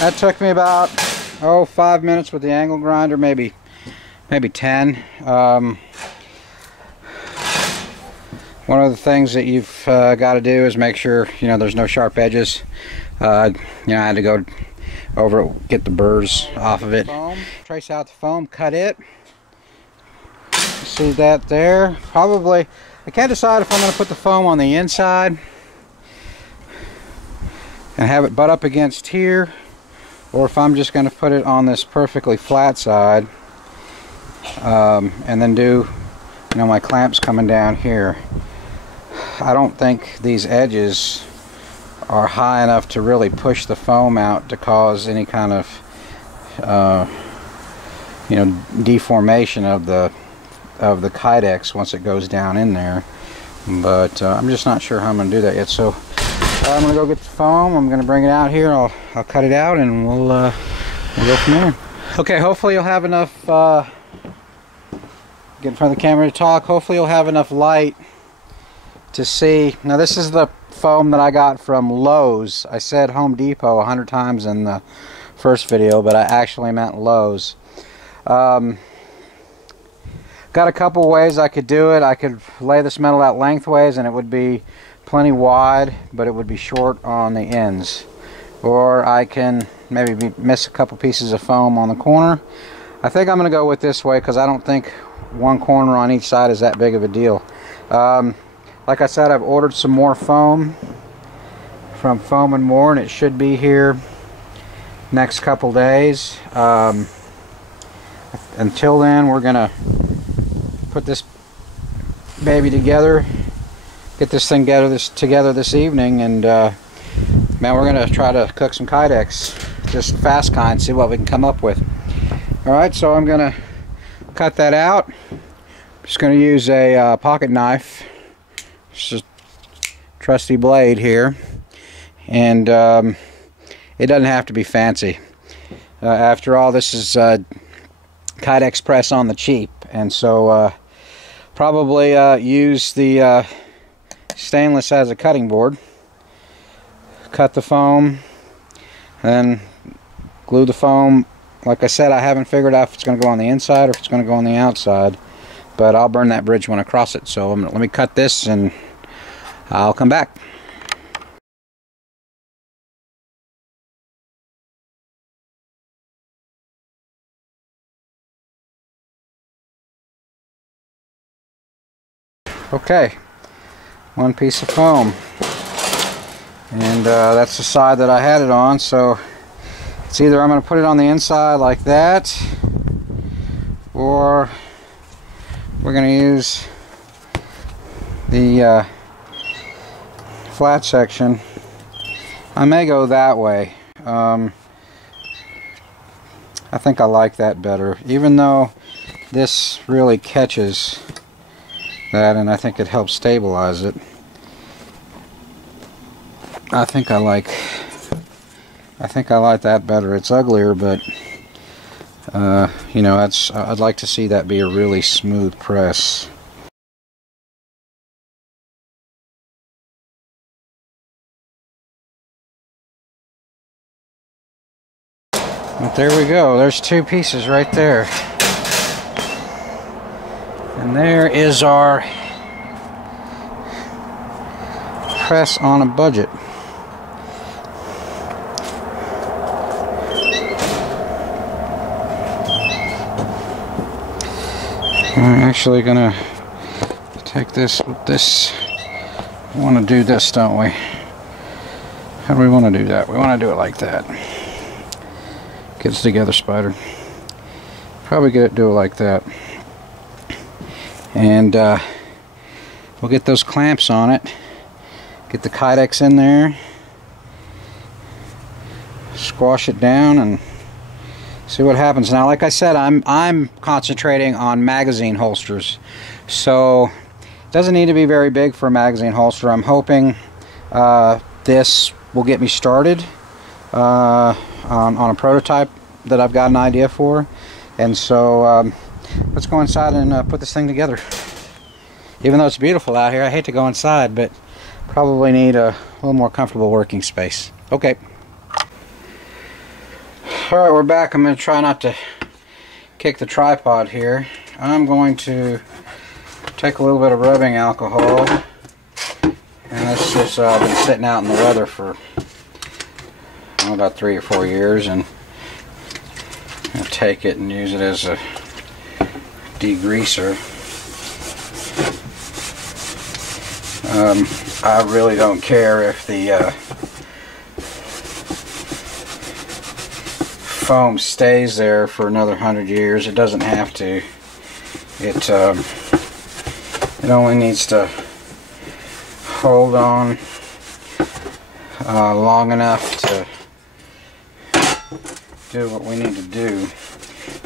That took me about 5 minutes with the angle grinder, maybe 10. One of the things that you've got to do is make sure there's no sharp edges. I had to go over it, get the burrs off of it. Foam. Trace out the foam, cut it. See that there? Probably, I can't decide if I'm going to put the foam on the inside and have it butt up against here, or if I'm just going to put it on this perfectly flat side, and then do my clamps coming down here. I don't think these edges are high enough to really push the foam out to cause any kind of deformation of the Kydex once it goes down in there. But I'm just not sure how I'm going to do that yet. So I'm going to go get the foam. I'm going to bring it out here. I'll cut it out, and we'll go from there. Okay, hopefully you'll have enough. Get in front of the camera to talk. Hopefully you'll have enough light to see. Now this is the foam that I got from Lowe's. I said Home Depot 100 times in the first video, but I actually meant Lowe's. Got a couple ways I could do it. I could lay this metal out lengthways and it would be plenty wide, but it would be short on the ends. Or I can maybe miss a couple pieces of foam on the corner. I think I'm going to go with this way because I don't think one corner on each side is that big of a deal. Like I said, I've ordered some more foam from Foam and More, and it should be here next couple days. Until then, we're gonna put this baby together, get this thing together this evening, and man, we're gonna try to cook some Kydex, just fast kind, see what we can come up with. All right, so I'm gonna cut that out. Just gonna use a pocket knife. Just trusty blade here, and it doesn't have to be fancy. After all, this is Kydex press on the cheap, and so probably use the stainless as a cutting board. Cut the foam, then glue the foam. Like I said, I haven't figured out if it's going to go on the inside or if it's going to go on the outside, but I'll burn that bridge when I cross it. So let me cut this and I'll come back. Okay, one piece of foam, and that's the side that I had it on, so it's either I'm going to put it on the inside like that, or we're going to use the flat section. I may go that way. I think I like that better, even though this really catches that, and I think it helps stabilize it. I think I like that better. It's uglier, but I'd like to see that be a really smooth press. But there we go. There's two pieces right there. And there is our press on a budget. I'm actually gonna take this with this. We want to do this, don't we? How do we want to do that? We want to do it like that. Get it together, Spider. Probably do it like that. And we'll get those clamps on it. Get the Kydex in there. Squash it down and see what happens. Now, like I said, I'm concentrating on magazine holsters, so it doesn't need to be very big for a magazine holster. I'm hoping this will get me started on a prototype that I've got an idea for, and so let's go inside and put this thing together. Even though it's beautiful out here, I hate to go inside, but probably need a little more comfortable working space. Okay. Alright, we're back. I'm going to try not to kick the tripod here. I'm going to take a little bit of rubbing alcohol, and this has been sitting out in the weather for about 3 or 4 years, and I'm going to take it and use it as a degreaser. I really don't care if the foam stays there for another 100 years. It doesn't have to. It only needs to hold on long enough to do what we need to do.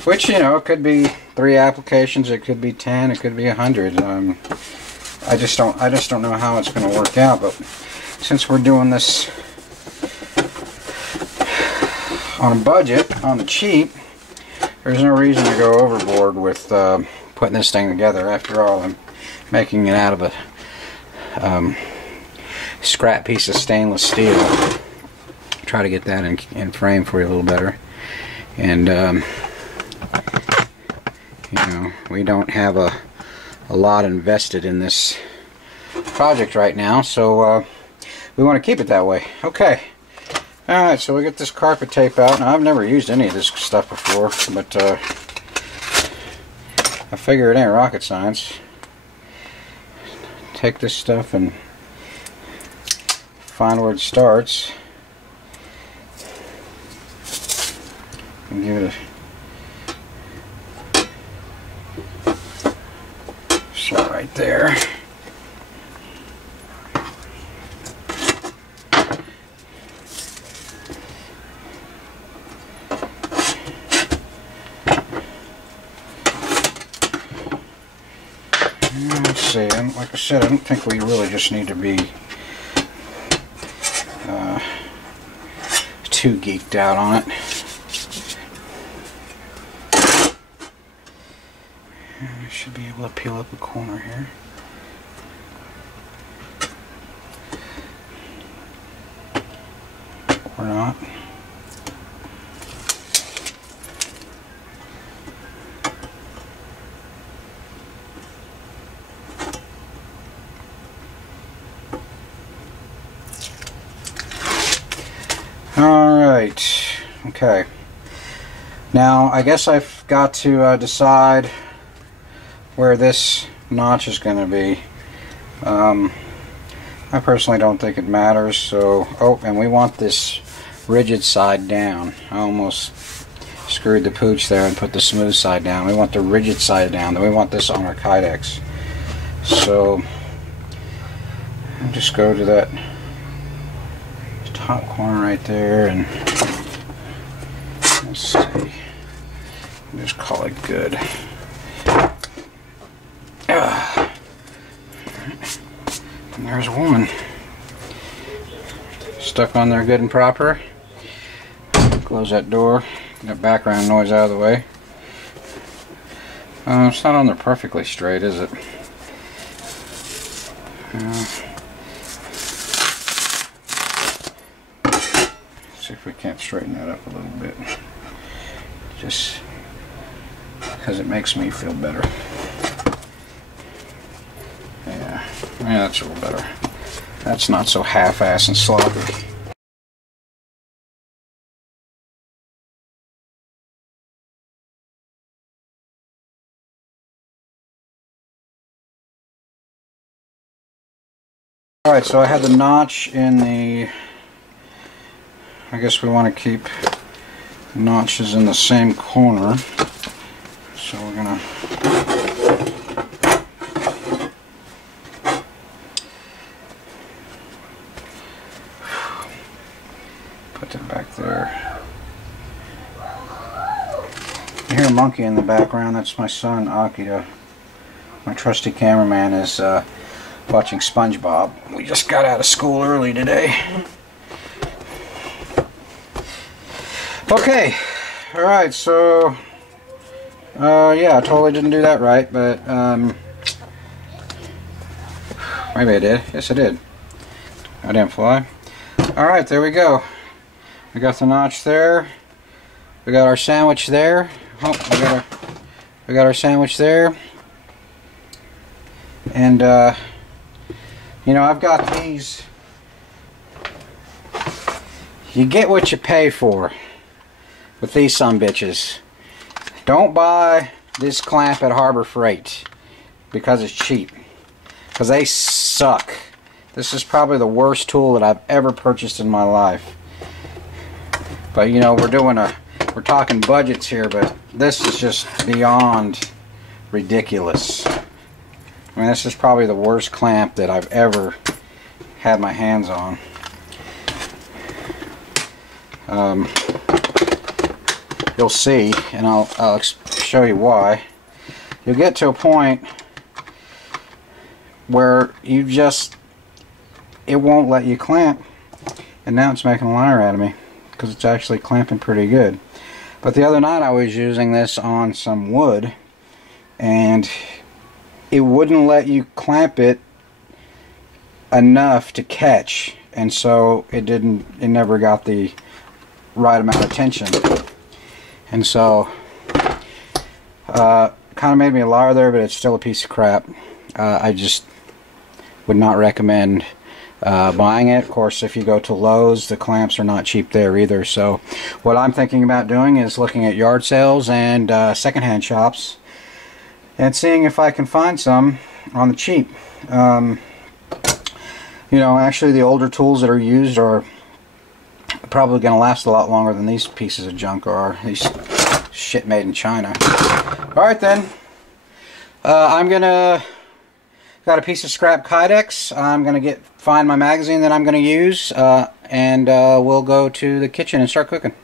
Which, you know, it could be 3 applications, it could be 10, it could be 100. I just don't know how it's going to work out. But since we're doing this on a budget, on the cheap, there's no reason to go overboard with putting this thing together. After all, I'm making it out of a scrap piece of stainless steel. Try to get that in frame for you a little better. And you know, we don't have a lot invested in this project right now, so we want to keep it that way. Okay. Alright, so we get this carpet tape out. Now, I've never used any of this stuff before, but I figure it ain't rocket science. Take this stuff and find where it starts. And give it a slot right there. Let's see, like I said, I don't think we really just need to be too geeked out on it. I should be able to peel up a corner here. Or not. Alright, okay. Now, I guess I've got to decide where this notch is going to be. I personally don't think it matters, so... Oh, and we want this rigid side down. I almost screwed the pooch there and put the smooth side down. We want the rigid side down. Then we want this on our Kydex. So, I'll just go to that top corner right there, and let's see, just call it good. And there's one stuck on there good and proper. Close that door, get that background noise out of the way. It's not on there perfectly straight, is it? See if we can't straighten that up a little bit, just because it makes me feel better. Yeah, that's a little better. That's not so half-ass and sloppy. Alright, so I had the notch in the... I guess we want to keep the notches in the same corner. So we're going to put it back there. You hear a monkey in the background. That's my son, Akira. My trusty cameraman is watching SpongeBob. We just got out of school early today. Okay, alright, so yeah, I totally didn't do that right, but maybe I did. Yes, I did. I didn't fly. Alright, there we go. We got the notch there. We got our sandwich there. Oh, we got our sandwich there. And you know, I've got these. You get what you pay for with these sumbitches. Don't buy this clamp at Harbor Freight because it's cheap, because they suck. This is probably the worst tool that I've ever purchased in my life. But you know, we're talking budgets here, but this is just beyond ridiculous. I mean, this is probably the worst clamp that I've ever had my hands on. You'll see, and I'll show you why. You'll get to a point where it won't let you clamp, and now it's making a liar out of me because it's actually clamping pretty good. But the other night I was using this on some wood, and it wouldn't let you clamp it enough to catch, and so it never got the right amount of tension. And so kind of made me a liar there, but it's still a piece of crap. I just would not recommend buying it. Of course, if you go to Lowe's, the clamps are not cheap there either. So what I'm thinking about doing is looking at yard sales and secondhand shops and seeing if I can find some on the cheap. You know, actually the older tools that are used are probably going to last a lot longer than these pieces of junk are. These shit made in China. Alright then. Got a piece of scrap Kydex. I'm going to find my magazine that I'm going to use, and we'll go to the kitchen and start cooking.